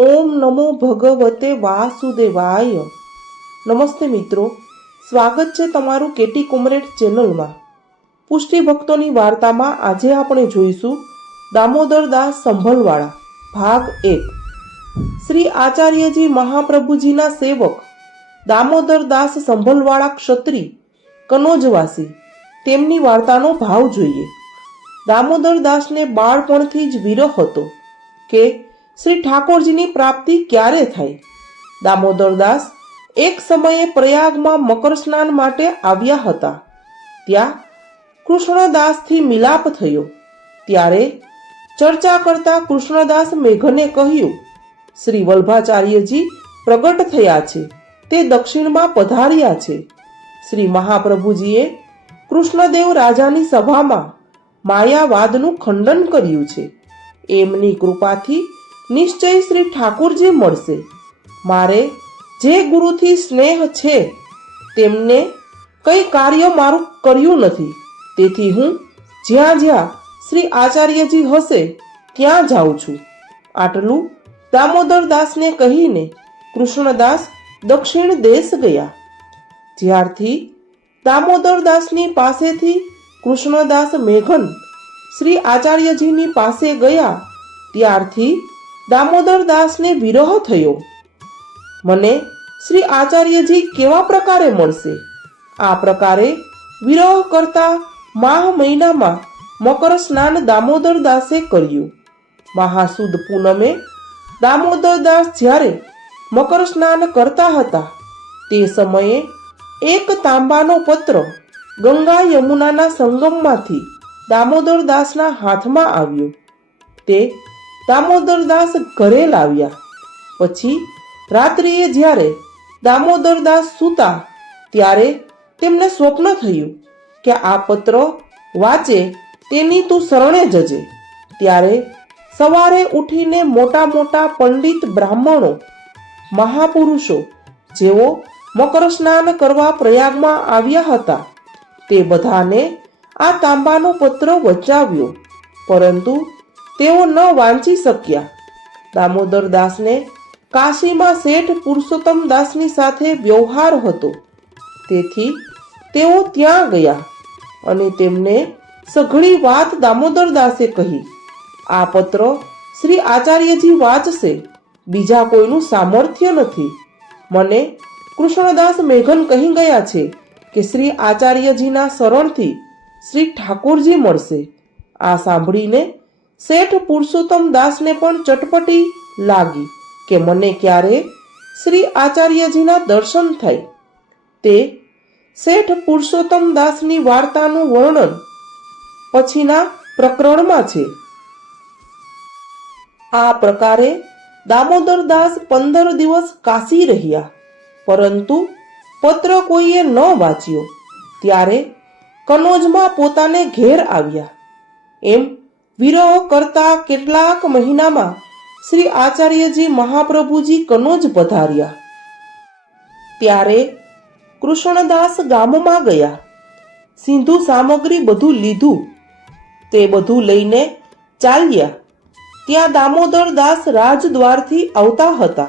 ઓમ નમો ભગવતે વાસુદેવાય. નમસ્તે મિત્રો, સ્વાગત છે તમારું કેટી કોમરેડ ચેનલમાં. પુષ્ટિ ભક્તોની વાર્તામાં આજે આપણે જોઈશું દામોદર દાસ સંભલવાળા, ભાગ એક. શ્રી આચાર્યજી મહાપ્રભુજીના સેવક, દામોદર દાસ સંભલવાળા ક્ષત્રિ કનોજવાસી. તેમની વાર્તાનો ભાવ જોઈએ. દામોદર દાસને બાળપણથી જ વિરહ હતો કે શ્રી ઠાકોરજીની પ્રાપ્તિ ક્યારે થાય દામોદરદાસ એક સમયે પ્રયાગમાં મકર સ્નાન માટે આવ્યા હતા. ત્યાં કૃષ્ણદાસથી મિલાપ થયો. ત્યારે ચર્ચા કરતા કૃષ્ણદાસ મેઘને કહ્યું, શ્રી વલ્ભાચાર્યજી પ્રગટ થયા છે. તે દક્ષિણમાં પધાર્યા છે. શ્રી મહાપ્રભુજીએ કૃષ્ણદેવ રાજાની સભામાં માયાવાદનું ખંડન કર્યું છે. એમની કૃપાથી નિશ્ચય શ્રી ઠાકુરજી મળશે. મારે જે ગુરુથી સ્નેહ છે, તેમને કઈ કાર્ય મારું કર્યું નથી. તેથી હું જ્યાં જ્યાં શ્રી આચાર્યજી હશે, ત્યાં જાઉં છું. આટલું દામોદર દાસને કહીને કૃષ્ણદાસ દક્ષિણ દેશ ગયા. જ્યારથી દામોદર દાસની પાસેથી કૃષ્ણદાસ મેઘન શ્રી આચાર્યજીની પાસે ગયા, ત્યારથી દામોદર દાસને વિરહ થયો. મને શ્રી આચાર્યજી કેવા પ્રકારે મળશે? આ પ્રકારે વિરહ કરતા માહ મહિનામાં મકર સ્નાન દામોદર દાસે કર્યું. મહાસુદ પૂનમે દામોદર દાસ જ્યારે મકર સ્નાન કરતા હતા, તે સમયે એક તાંબાનો પત્ર ગંગા યમુનાના સંગમમાંથી દામોદર દાસના હાથમાં આવ્યો. તે દામોદર દાસ ઘરે લાવ્યા. પછી રાત્રિએ જ્યારે દામોદર દાસ સૂતા, ત્યારે તેમને સ્વપ્ન થયું કે આ પત્ર વાંચે તેની તું શરણે જજે. ત્યારે સવારે ઉઠીને મોટા મોટા પંડિત બ્રાહ્મણો, મહાપુરુષો જેઓ મકર સ્નાન કરવા પ્રયાગમાં આવ્યા હતા, તે બધાને આ તાંબાનો પત્ર વચાવ્યો. પરંતુ તેઓ ન વાંચી શક્યા. દામોદર દાસને કાશીમાં શેઠ પુરુષોત્તમ દાસની સાથે વ્યવહાર હતો. તેથી તેઓ ત્યાં ગયા અને તેમને સઘળી વાત દામોદર દાસે કહી. આ પત્ર શ્રી આચાર્યજી વાંચશે, બીજા કોઈનું સામર્થ્ય નથી. મને કૃષ્ણદાસ મેઘન કહી ગયા છે કે શ્રી આચાર્યજીના શરણથી શ્રી ઠાકોરજી મળશે. આ સાંભળીને શેઠ પુરુષોત્તમ દાસને પણ ચટપટી લાગી કે મને ક્યારે શ્રી આચાર્યજીના દર્શન થાય તે શેઠ પુરુષોત્તમ દાસની વાર્તાનું વર્ણન પછીના પ્રકરણમાં છે. આ પ્રકારે દામોદર દાસ પંદર દિવસ કાશી રહ્યા, પરંતુ પત્ર કોઈએ ન વાંચ્યો. ત્યારે કનોજમાં પોતાને ઘેર આવ્યા. એમ વિરહ કરતા કેટલાક મહિનામાં શ્રી આચાર્યજી મહાપ્રભુજી કનોજ પધાર્યા. ત્યારે કૃષ્ણદાસ ગામમાં ગયા. સિંધુ સામગ્રી બધું લીધું. તે બધું લઈને ચાલ્યા. ત્યાં દામોદર દાસ રાજદ્વારથી આવતા હતા.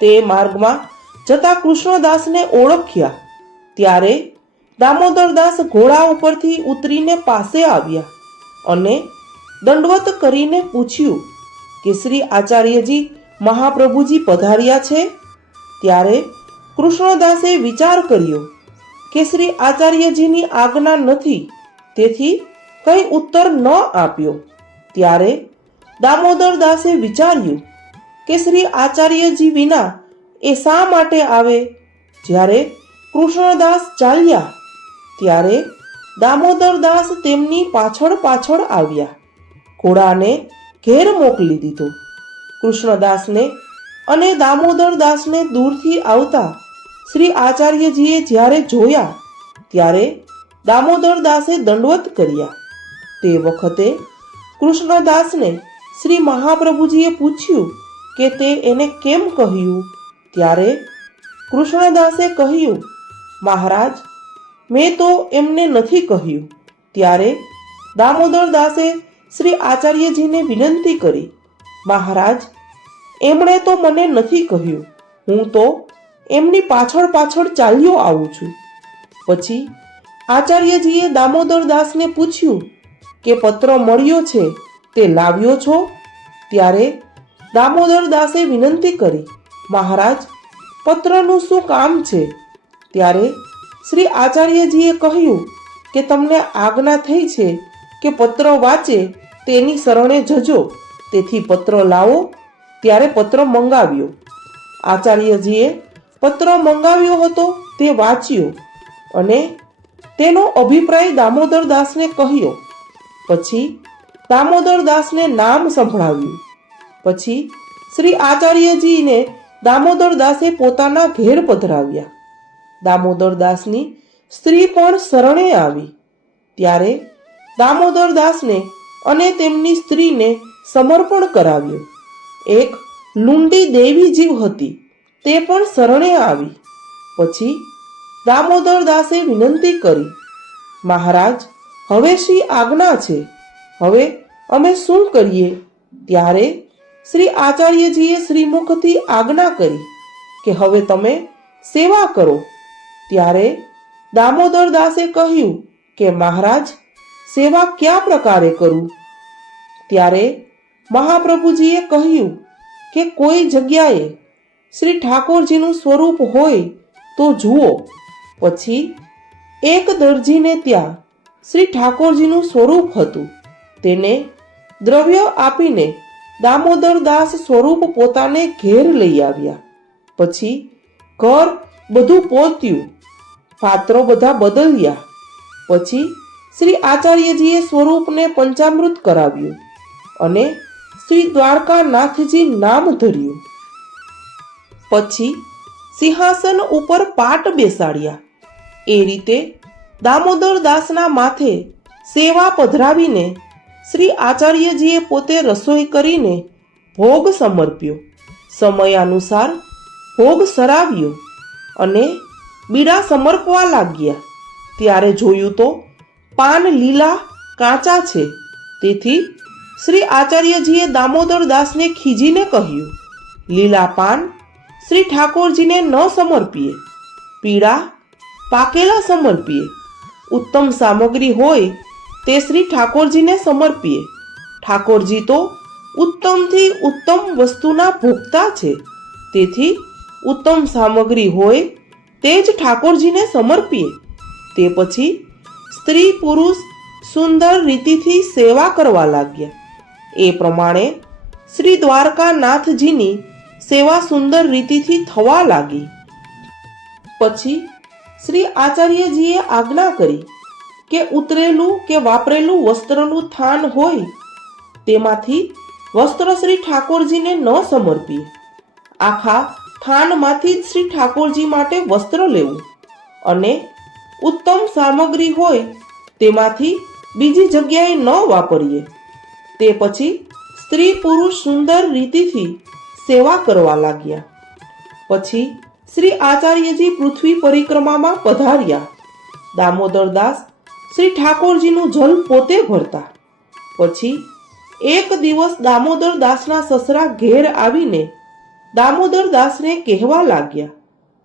તે માર્ગમાં જતા કૃષ્ણદાસને ઓળખ્યા. ત્યારે દામોદર દાસ ઘોડા ઉપરથી ઉતરીને પાસે આવ્યા અને દંડવત કરીને પૂછ્યું કે શ્રી આચાર્યજી મહાપ્રભુજી પધાર્યા છે? ત્યારે કૃષ્ણદાસે વિચાર કર્યો કે શ્રી આચાર્યજીની આજ્ઞા નથી, તેથી કંઈ ઉત્તર ન આપ્યો. ત્યારે દામોદર દાસે વિચાર્યું કે શ્રી આચાર્યજી વિના એ શા માટે આવે? જ્યારે કૃષ્ણદાસ ચાલ્યા, ત્યારે દામોદર દાસ તેમની પાછળ પાછળ આવ્યા. ઘોડાને ઘેર મોકલી દીધો. કૃષ્ણદાસને અને દામોદર દાસને દૂરથી આવતા શ્રી આચાર્યજીએ જ્યારે જોયા ત્યારે દામોદર દાસે દંડવત કર્યા. તે વખતે કૃષ્ણદાસને શ્રી મહાપ્રભુજીએ પૂછ્યું કે તે એને કેમ કહ્યું? ત્યારે કૃષ્ણદાસે કહ્યું, મહારાજ, મેં તો એમને નથી કહ્યું. ત્યારે દામોદર દાસે શ્રી આચાર્યજીને વિનંતી કરી, મહારાજ, એમણે તો મને નથી કહ્યું. હું તો એમની પાછળ પાછળ ચાલ્યો આવું છું. પછી આચાર્યજીએ દામોદર દાસને પૂછ્યું કે, પત્ર મળ્યો છે, તે લાવ્યો છો? ત્યારે દામોદર દાસે વિનંતી કરી, મહારાજ, પત્રનું શું કામ છે? ત્યારે શ્રી આચાર્યજીએ કહ્યું કે, તમને આજ્ઞા થઈ છે કે પત્ર વાંચે તેની શરણે જજો. તેથી પત્ર લાવો, ત્યારે પત્ર મંગાવ્યો. આચાર્યજીએ પત્ર મંગાવ્યો હતો, તે વાંચ્યો અને તેનો અભિપ્રાય દામોદર દાસને કહ્યો. પછી દામોદર દાસને નામ સંભળાવ્યું. પછી શ્રી આચાર્યજીને દામોદર દાસે પોતાના ઘેર પધરાવ્યા. દામોદર દાસની સ્ત્રી પણ શરણે આવી. ત્યારે દામોદર દાસને અને તેમની સ્ત્રીને સમર્પણ કરાવ્યું. એક લુંડી દેવી જીવ હતી, તે પણ શરણે આવી. પછી દામોદર દાસે વિનંતી કરી, મહારાજ, હવે શ્રી આજ્ઞા છે. હવે અમે શું કરીએ? ત્યારે શ્રી આચાર્યજીએ શ્રીમુખથી આજ્ઞા કરી કે, હવે તમે સેવા કરો. ત્યારે દામોદર દાસે કહ્યું કે, મહારાજ સેવા કયા પ્રકારે કરું? ત્યારે મહાપ્રભુજીએ કહ્યું કે કોઈ જગ્યાએ શ્રી ઠાકોરજીનું સ્વરૂપ હોય તો જુઓ. પછી એક દરજીને ત્યાં શ્રી ઠાકોરજીનું સ્વરૂપ હતું. તેને દ્રવ્ય આપીને દામોદર દાસ સ્વરૂપ પોતાને ઘેર લઈ આવ્યા. પછી ઘર બધું પોત્યું. પાત્રો બધા બદલ્યા. પછી શ્રી આચાર્યજીએ સ્વરૂપને પંચામૃત કરાવ્યું અને શ્રી દ્વારકાનાથજી નામ ધર્યું. પછી સિંહાસન ઉપર પાટ બેસાડ્યા. એ રીતે દામોદર દાસના માથે સેવા પધરાવીને શ્રી આચાર્યજીએ પોતે રસોઈ કરીને ભોગ સમર્પ્યો. સમયાનુસાર ભોગ સરાવ્યો અને બીડા સમર્પવા લાગ્યા. ત્યારે જોયું તો પાન લીલા કાચા છે. તેથી શ્રી આચાર્યજીએ દામોદર દાસને ખીજીને કહ્યું, લીલા પાન શ્રી ઠાકોરજીને ન સમર્પીએ પીળા પાકેલા સમર્પીએ ઉત્તમ સામગ્રી હોય તે શ્રી ઠાકોરજીને સમર્પીએ ઠાકોરજી તો ઉત્તમથી ઉત્તમ વસ્તુના ભોગતા છે. તેથી ઉત્તમ સામગ્રી હોય તે જ ઠાકોરજીને સમર્પીએ તે પછી સ્ત્રી પુરુષ સુંદર રીતિથી સેવા કરવા લાગ્યા. એ પ્રમાણે શ્રી દ્વારકાનાથજીની સેવા સુંદર રીતિથી થવા લાગી. પછી શ્રી આચાર્યજીએ આજ્ઞા કરી કે ઉતરેલું કે વાપરેલું વસ્ત્રનું થાન હોય, તેમાંથી વસ્ત્ર શ્રી ઠાકોરજીને ન સમર્પી. આખા થાનમાંથી જ શ્રી ઠાકોરજી માટે વસ્ત્ર લેવું અને ઉત્તમ સામગ્રી હોય તેમાંથી બીજી જગ્યાએ ન વાપરીએ. તે પછી સ્ત્રી પુરુષ સુંદર રીતિથી સેવા કરવા લાગ્યા. પછી શ્રી આચાર્યજી પૃથ્વી પરિક્રમામાં પધાર્યા. દામોદર દાસ શ્રી ઠાકોરજીનું જલ પોતે ભરતા. પછી એક દિવસ દામોદર દાસના સસરા ઘેર આવીને દામોદર દાસને કહેવા લાગ્યા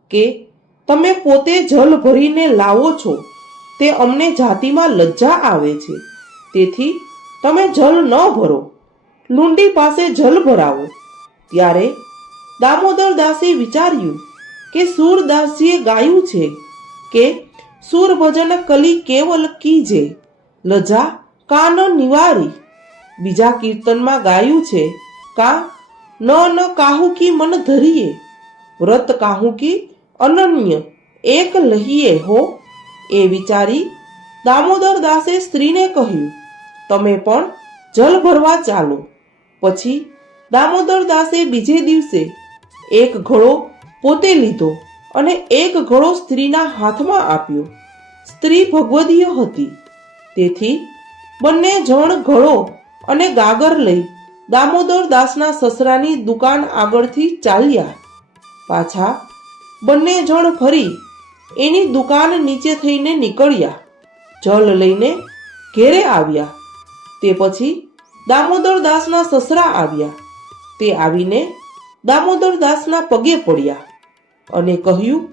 કે તમે પોતે જલ ભરીને લાવો છો, તે અમને જાતિમાં લજ્જા આવે છે. તેથી તમે જલ ન ભરો, લુંડી પાસે જલ ભરાવો. ત્યારે દામોદર દાસે વિચાર્યું કે સૂરદાસજીએ ગાયું છે કે સુર ભજન કલી કેવલ કીજે, લજા કાન નિવારી. બીજા કીર્તનમાં ગાયું છે, કા ન ન કાહુ કી મન ધરીએ, વ્રત કાહુ કી અનન્ય. એક લહીએ હો, એ વિચારી દામોદર દાસે સ્ત્રીને કહ્યું, તમે પણ જલ ભરવા ચાલો. પછી દામોદર દાસે બીજે દિવસે એક ઘડો પોતે લીધો અને એક ઘડો સ્ત્રીના હાથમાં આપ્યો. સ્ત્રી ભગવદીય હતી. તેથી બંને જણ ઘડો અને ગાગર લઈ દામોદર દાસના સસરાની દુકાન આગળથી ચાલ્યા. પાછા બંને જણ ફરી એની દુકાન નીચે થઈને નીકળ્યા. જલ લઈને ઘેરે આવ્યા. તે પછી દામોદર દાસના સસરા આવ્યા. તે આવીને દામોદર દાસના પગે પડ્યા અને કહ્યું,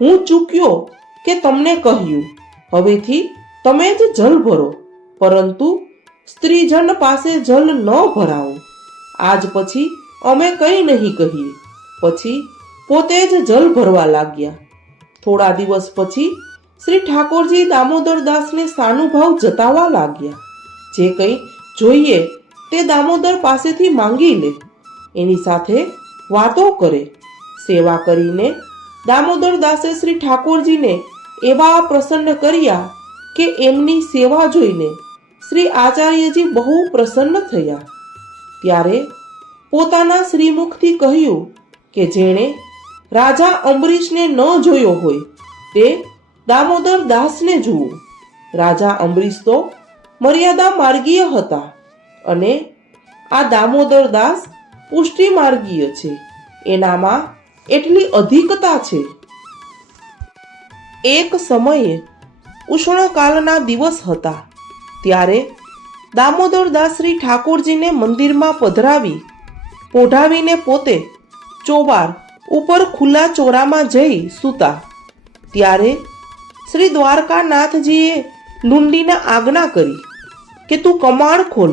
હું ચૂક્યો કે તમને કહ્યું? હવેથી તમે જ જલ ભરો. પરંતુ સ્ત્રીજન પાસે જલ ન ભરાવો. આજ પછી અમે કંઈ નહીં કહીએ. પછી પોતે જ જલ ભરવા લાગ્યા. થોડા દિવસ પછી શ્રી ઠાકોરજી દામોદર દાસને સાનુભાવ જતાવવા લાગ્યા. જે કંઈ જોઈએ તે દામોદર પાસેથી માંગી લે. એની સાથે વાતો કરે. સેવા કરીને દામોદર દાસે શ્રી ઠાકોરજીને એવા પ્રસન્ન કર્યા કે એમની સેવા જોઈને શ્રી આચાર્યજી બહુ પ્રસન્ન થયા. ત્યારે પોતાના શ્રીમુખથી કહ્યું કે જેણે રાજા અંબરીશને ન જોયો હોય, તે દામોદર દાસને જુઓ. રાજા અંબરીશ તો મર્યાદા માર્ગીય હતા અને આ દામોદર દાસ પુષ્ટિ માર્ગીય છે. એનામાં એટલી અધિકતા છે. એક સમયે ઉષ્ણકાલના દિવસ હતા, ત્યારે દામોદર દાસ શ્રી ઠાકોરજીને મંદિરમાં પધરાવી, પોઢાવીને પોતે ચોબાર ઉપર ખુલ્લા ચોરામાં જઈ સૂતા. ત્યારે શ્રી દ્વારકાનાથજીએ લુંડીને આજ્ઞા કરી કે તું કમાણ ખોલ,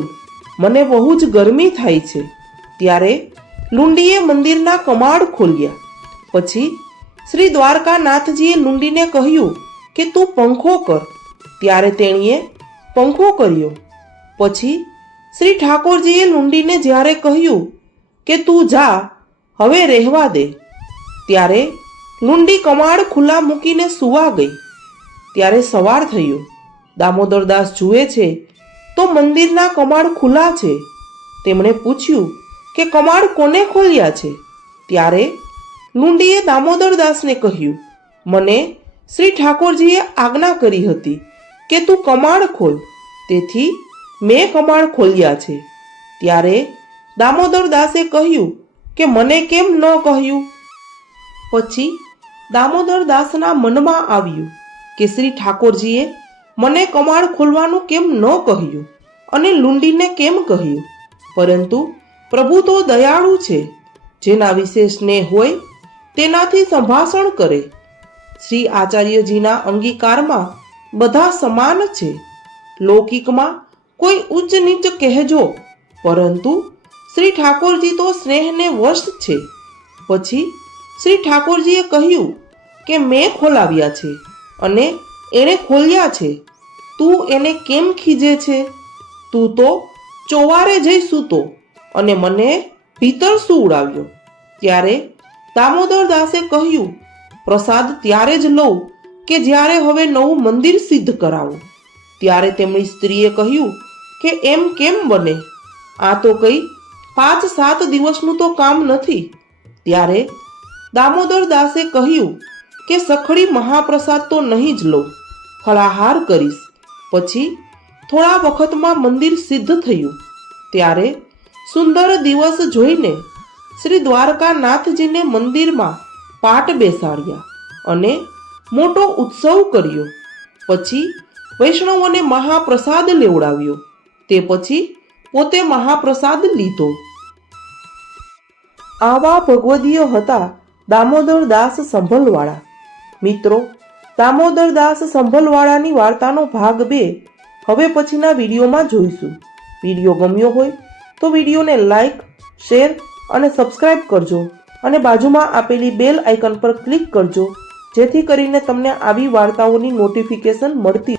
મને બહુ જ ગરમી થાય છે. ત્યારે લુંડીએ મંદિરના કમાડ ખોલ્યા. પછી શ્રી દ્વારકાનાથજીએ લુંડીને કહ્યું કે તું પંખો કર. ત્યારે તેણીએ પંખો કર્યો. પછી શ્રી ઠાકોરજીએ લુંડીને જ્યારે કહ્યું કે તું જા, હવે રહેવા દે. ત્યારે લુંડી કમાડ ખુલ્લા મૂકીને સુવા ગઈ. ત્યારે સવાર થયું. દામોદરદાસ જુએ છે, તો મંદિરના કમાડ ખુલ્લા છે. તેમણે પૂછ્યું કે કમાડ કોને ખોલ્યા છે? ત્યારે લુંડીએ દામોદરદાસને કહ્યું, મને શ્રી ઠાકોરજીએ આજ્ઞા કરી હતી કે તું કમાડ ખોલ. તેથી મેં કમાડ ખોલ્યા છે. ત્યારે દામોદરદાસે કહ્યું કે મને કેમ ન કહ્યું? પછી દામોદર દાસના મનમાં આવ્યું કે શ્રી ઠાકોરજીએ મને કમાળ ખોલવાનું કેમ ન કહ્યું અને લુંડીને કેમ કહ્યું? પરંતુ પ્રભુ તો દયાળુ છે, જેના વિશે સ્નેહ હોય તેનાથી સંભાષણ કરે. શ્રી આચાર્યજીના અંગીકારમાં બધા સમાન છે. લૌકિકમાં કોઈ ઉચ્ચ નીચ કહેજો, પરંતુ શ્રી ઠાકોરજી તો સ્નેહને વશ છે. પછી શ્રી ઠાકોરજીએ કહ્યું કે મેં ખોલાવ્યા છે અને એણે ખોલ્યા છે. તું એને કેમ ખીજે છે? તું તો ચોવારે જઈ સૂતો અને મને ભીતર શું ઉડાવ્યો ત્યારે દામોદર દાસે કહ્યું, પ્રસાદ ત્યારે જ લઉં કે જ્યારે હવે નવું મંદિર સિદ્ધ કરાવું. ત્યારે તેમની સ્ત્રીએ કહ્યું કે એમ કેમ બને? આ તો કંઈ પાંચ સાત દિવસનું તો કામ નથી. ત્યારે દામોદર દાસે કહ્યું કે સખડી મહાપ્રસાદ તો નહીં જ લઉં ફળાહાર કરીશ. પછી થોડા વખતમાં મંદિર સિદ્ધ થયું. ત્યારે સુંદર દિવસ જોઈને શ્રી દ્વારકાનાથજીને મંદિરમાં પાટ બેસાડ્યા અને મોટો ઉત્સવ કર્યો. પછી વૈષ્ણવોને મહાપ્રસાદ લેવડાવ્યો. તે પછી પોતે મહાપ્રસાદ લીધો. આવા ભગવદીય હતા દામોદર દાસ સંભલવાળા. મિત્રો, દામોદર દાસ સંભલવાળાની વાર્તાનો ભાગ બે હવે પછીના વિડીયોમાં જોઈશું. વીડિયો ગમ્યો હોય તો વિડીયોને લાઈક, શેર અને સબસ્ક્રાઇબ કરજો અને બાજુમાં આપેલી બેલ આઇકન પર ક્લિક કરજો જેથી કરીને તમને આવી વાર્તાઓની નોટિફિકેશન મળતી